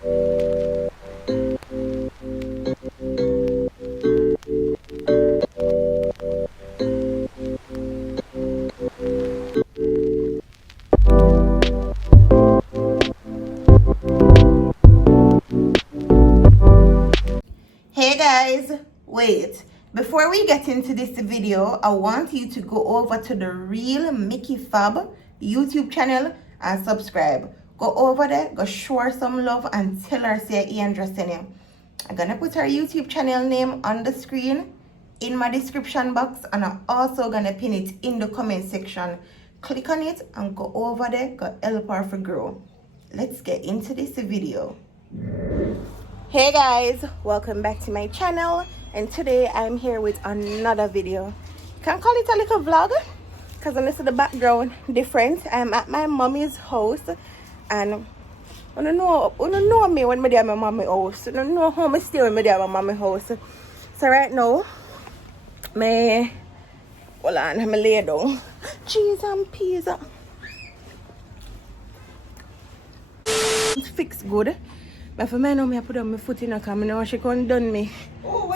Hey guys, wait. Before we get into this video, I want you to go over to the Real Mickey Fab YouTube channel and subscribe. Go over there, go show her some love and tell her say Ian just in you. I'm gonna put her YouTube channel name on the screen in my description box, and I'm also gonna pin it in the comment section. Click on it and go over there, go help her to grow. Let's get into this video. Hey guys, welcome back to my channel, and today I'm here with another video. Can call it a little vlog because I listen to the background different. I'm at my mommy's house, and I don't know me when I'm at my mommy's house. I don't know how I stay when I'm at my mommy's house. So right now, hold on, I'm lay down. Cheese and peas. It's fixed good. But for me, I put on my foot in a car. I know she can't done me.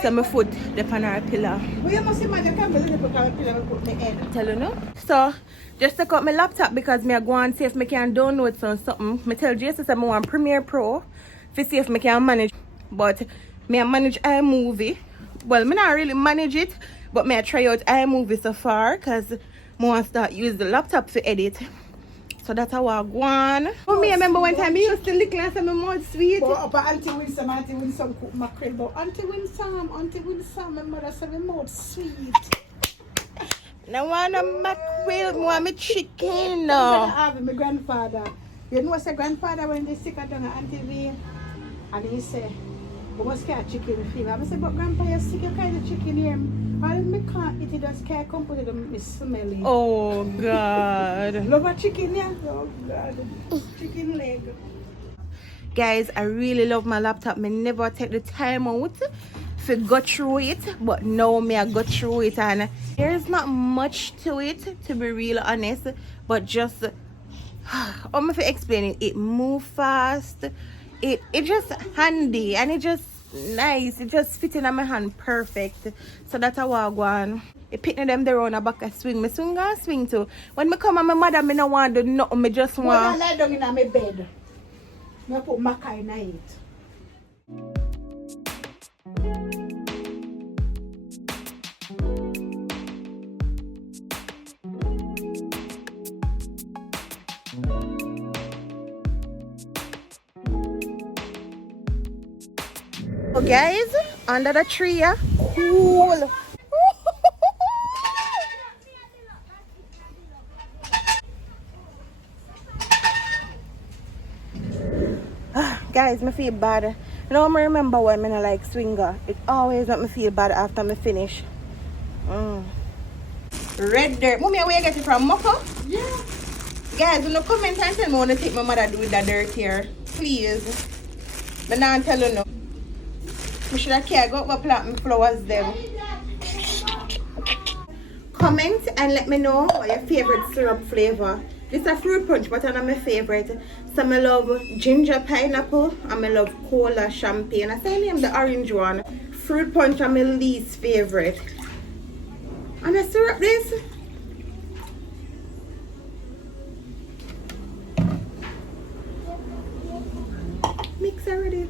So my foot on her pillar. You must imagine I can't believe you put on a pillar and put my head. Tell you no? So, just to cut my laptop because I go and see if I can download something. I tell Jason I want Premiere Pro to see if I can manage. But I manage iMovie. Well, I not really manage it, but I try out iMovie so far because I want to start use the laptop to edit. So that's how I go on. Oh, me remember one time you used to lick last time my mouth sweet. But Auntie Winsome cook mackerel. But Auntie Winsome, my mother said my mouth sweet. Now I want a mackerel, I want my chicken. I have my grandfather. You know what's a grandfather when they sick at Auntie V? And he said, we must get chicken fever. I said, but grandpa, you're sick, you kind of chicken here. I can't eat it, just can't come put it on me smelly. Oh God. Love a chicken, yeah? Oh God. Chicken leg. Guys, I really love my laptop. I never take the time out to go through it, but now I go through it, and there's not much to it, to be real honest, but just I'm going to explain it. It moves fast. It just handy, and it just nice. It just fits in my hand perfect. So that's how I go on. It pick them there on a back of swing. Me swing and swing too. When me come and my mother, me no want to do nothing. Me just want. When I lie down in my bed, I put maca in it. So guys, under the tree, yeah, cool. Guys, me feel bad. You know, I remember when I like swinger. It always make me feel bad after me finish. Red dirt. Mommy, where you get it from? Moko? Yeah. Guys, you know, comment and tell me when to take my mother do with that dirt here. Please. But now I'm telling you. I should have care. Go up plant my flowers them. Comment and let me know what your favorite syrup flavor. This is a fruit punch, but it's not my favorite. So I love ginger pineapple and I love cola champagne. I say name the orange one. Fruit punch is my least favorite. And I syrup this. Mix already.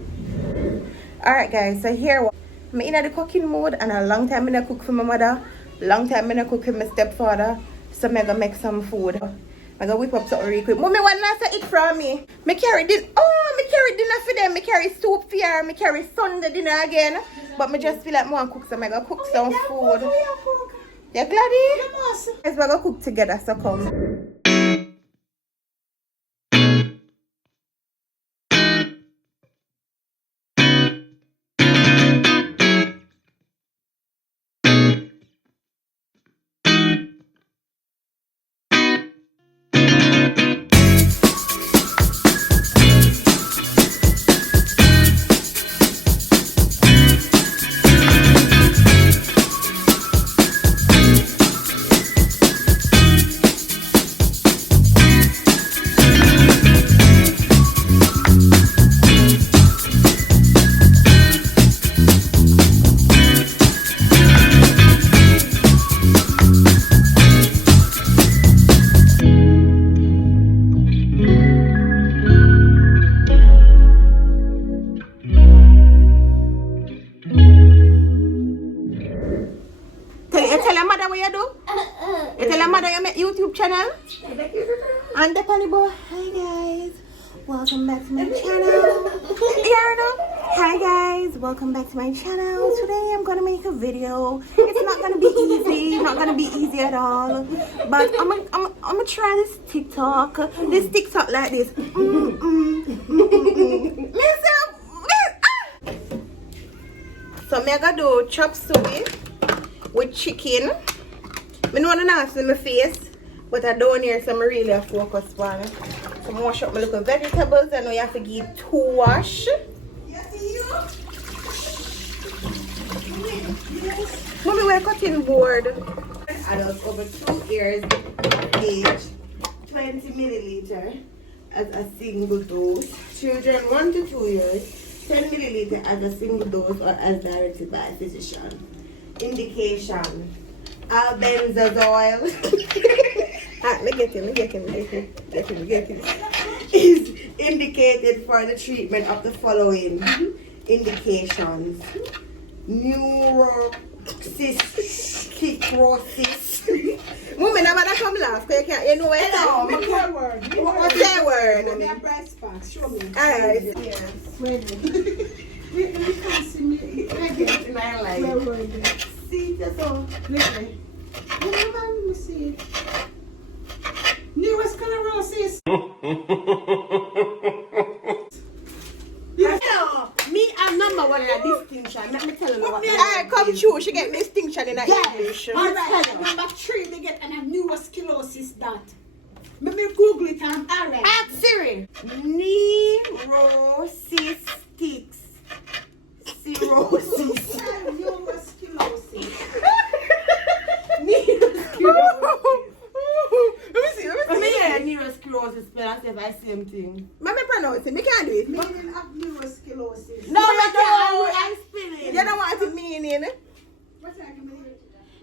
Alright guys, so here I'm in the cooking mode, and a long time I don't cook for my mother, long time I don't cook for my stepfather. So I'm gonna make some food. I'm gonna whip up something real quick. Mommy, what not eat from me? Me carry dinner. Oh, me carry dinner for them. Me carry soup for her. Me carry Sunday dinner again. But me just feel like I want to cook, so I'm gonna cook some food. You glad? Yes, we're gonna cook together, so come. welcome back to my channel. Today I'm gonna make a video. It's not gonna be easy, not gonna be easy at all, but I'm gonna try this TikTok like this. So I'm gonna do chop suey with chicken. I know the nasty in my face, but I don't hear some really focus on it. So I'm wash up my little vegetables. I know you have to give 2 wash. Mommy, we're cutting board. Adults over 2 years age, 20 milliliter as a single dose. Children 1 to 2 years, 10 milliliter as a single dose or as directed by a physician. Indication: albendazole. Get him. Is indicated for the treatment of the following indications: neurocystic. Woman, I'm gonna come laugh because you know it. What's that word? Show me. Alright. Yes. Wait. You can't see me. See that's all. Let me see it. Neurosclerosis. Me and number one like distinction. Let me tell you what. Alright, come true. She get distinction in English. Alright. Number 3, they get a neurosclerosis that. Let me Google it and alright. Ask Siri. Neurocystic cirrhosis. Neurosclerosis. Let me hear neurosclerosis, but I say the same thing. Let me pronounce it. Me can't do it. Meaning of neurosclerosis. No, you don't. I spell it. You don't want the meaning. What's that mean?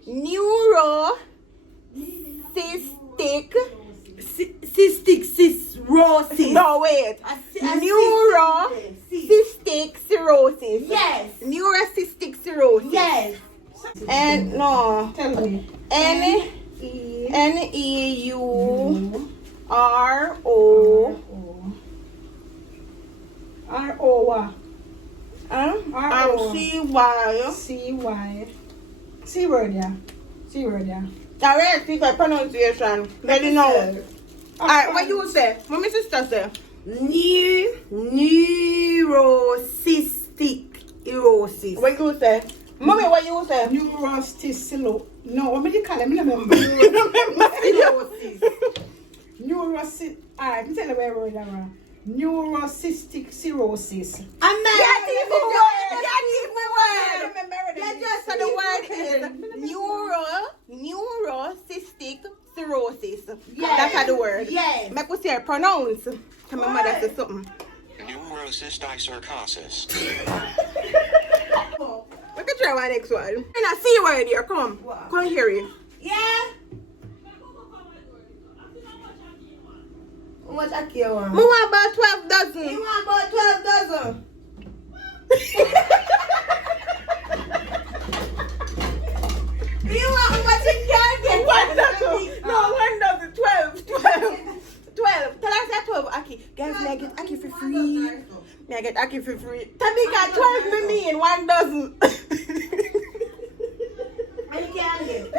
Neurocystic. Cystic cirrhosis. No, wait. Neurocystic cirrhosis. Yes. Neurocystic cirrhosis. Yes. And no. Tell me. Neuro. C-Y. C word, yeah. Now, let's see the pronunciation. Let you know. Alright, what you say? What my sister say? Neurocystic cirrhosis. What you say? Mommy, what you say? Neurosticilo. No, what do you call it? I remember. Cirrhosis. Alright, I'm telling you where we're at. Neurocystic cirrhosis. I'm not. You just said the word is neurocystic cirrhosis. Yes. That's how the word. Yes. Make we say it pronounce. Tell my mother say something. Neurocystic cirrhosis. We can try one next one. And a C word here. Come. What? Come hear it. Yeah. How much Aki you want? I want about 12 dozen. You want about 12 dozen? You want how much you can get? 1 dozen. No, 1 dozen. 12. Tell us that 12, Aki. Guys, may I get Aki for free? May I get Aki for free? Tamika, 12 me mean 1 dozen. And you can't get.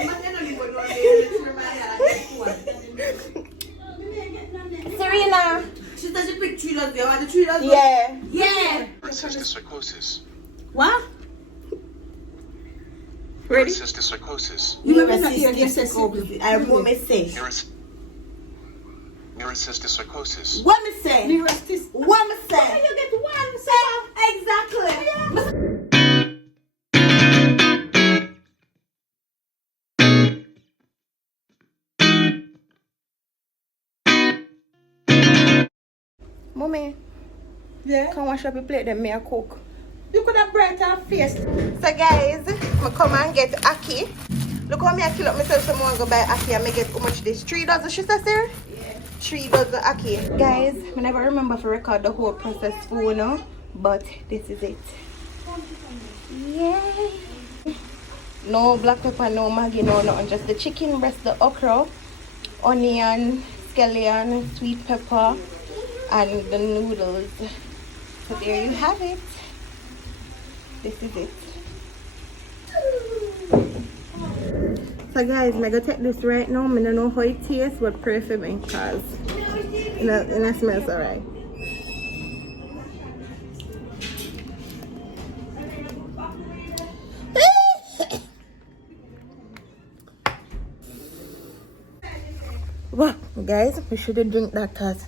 Serena. She said she picked 3 dozen. You want the 3 dozen? Yeah. Yeah. Neurocystic cirrhosis. What? Ready? Neurocystic cirrhosis. You never not hear this. I want me say. Neurocystic cirrhosis. What me say? Neurostic. What me say? You get one, so. Exactly. Mommy, Yeah. come wash up your plate, then me a cook. You could have bright her face. So guys, I come and get Aki. Look how me I kill up myself so I go buy Aki and me get how much this? 3 dozen, she says there? Yeah. 3 dozen Aki. Guys, I never remember to record the whole process for you know, but this is it. Yay! No black pepper, no Maggi, no nothing. Just the chicken breast, the okra, onion, scallion, sweet pepper, and the noodles. So there you have it. This is it. So guys, I'm gonna take this right now. I don't know how it tastes, but pray for me, cause it smells alright. Wow, guys, we shouldn't drink that, cause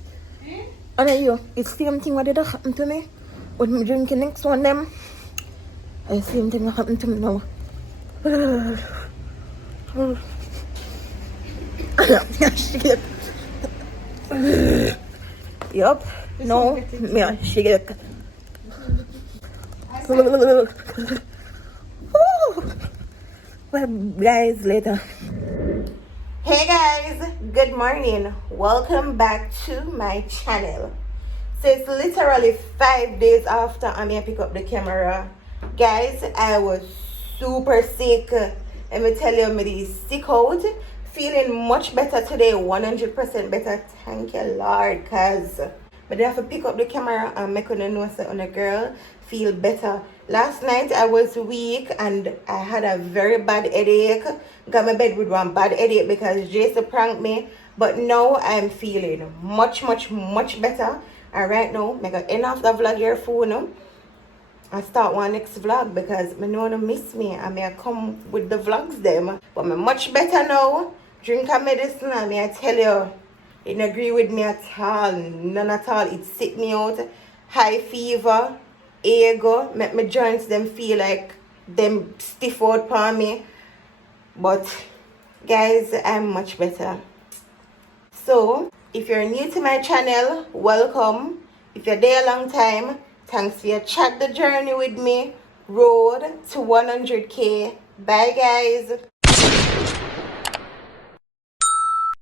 I know you, it's the same thing what did happen to me when me drinking next one them. The same thing what happened to me now. Yup. No, me shake. Well, guys, later. Hey guys, good morning. Welcome back to my channel. So it's literally 5 days after I'm here pick up the camera. Guys, I was super sick. Let me tell you, I'm sick out. Feeling much better today, 100% better. Thank you, Lord, cause I have to pick up the camera and make her know that on a girl feel better. Last night I was weak and I had a very bad headache. Got my bed with one bad headache because Jason pranked me. But now I'm feeling much better. And right now, I'm gonna end off the vlog here for now. I start one next vlog because I know you miss me. I may come with the vlogs them. But I'm much better now. Drink a medicine and I tell you, it don't agree with me at all. None at all. It sick me out. High fever, ego, make my joints them feel like them stiff out for me. But guys, I'm much better. So if you're new to my channel, welcome. If you're there a long time, thanks for your chat the journey with me. Road to 100k. Bye guys.